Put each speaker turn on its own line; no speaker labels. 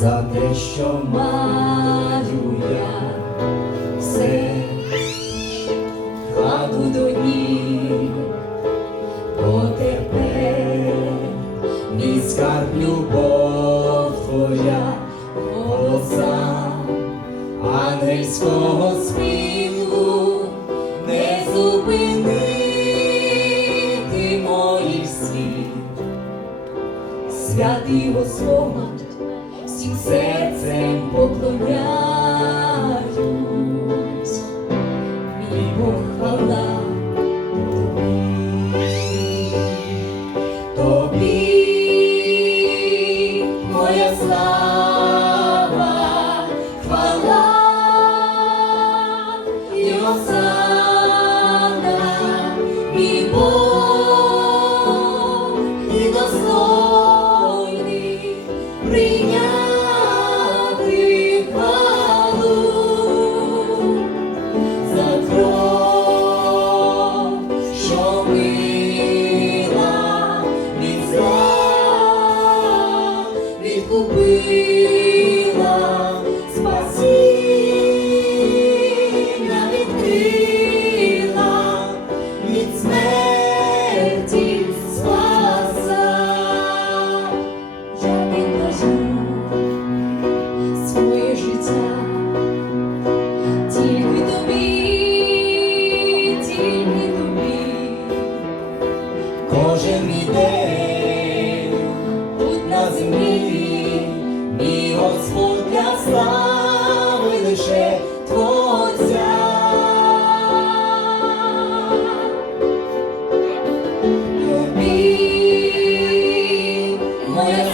за те, що маю я. Все кладу до ніг, бо тепер мій скарб любов твоя, голоса ангельського співу не зупинити моїх слів. Святий Господь, всім серцем поклоняюсь, мій Бог хвала тобі, тобі моя слава, хвала і осана, мій Бог Кожен день тут на землі, мій Господь для слави лише Творця. Тобі моя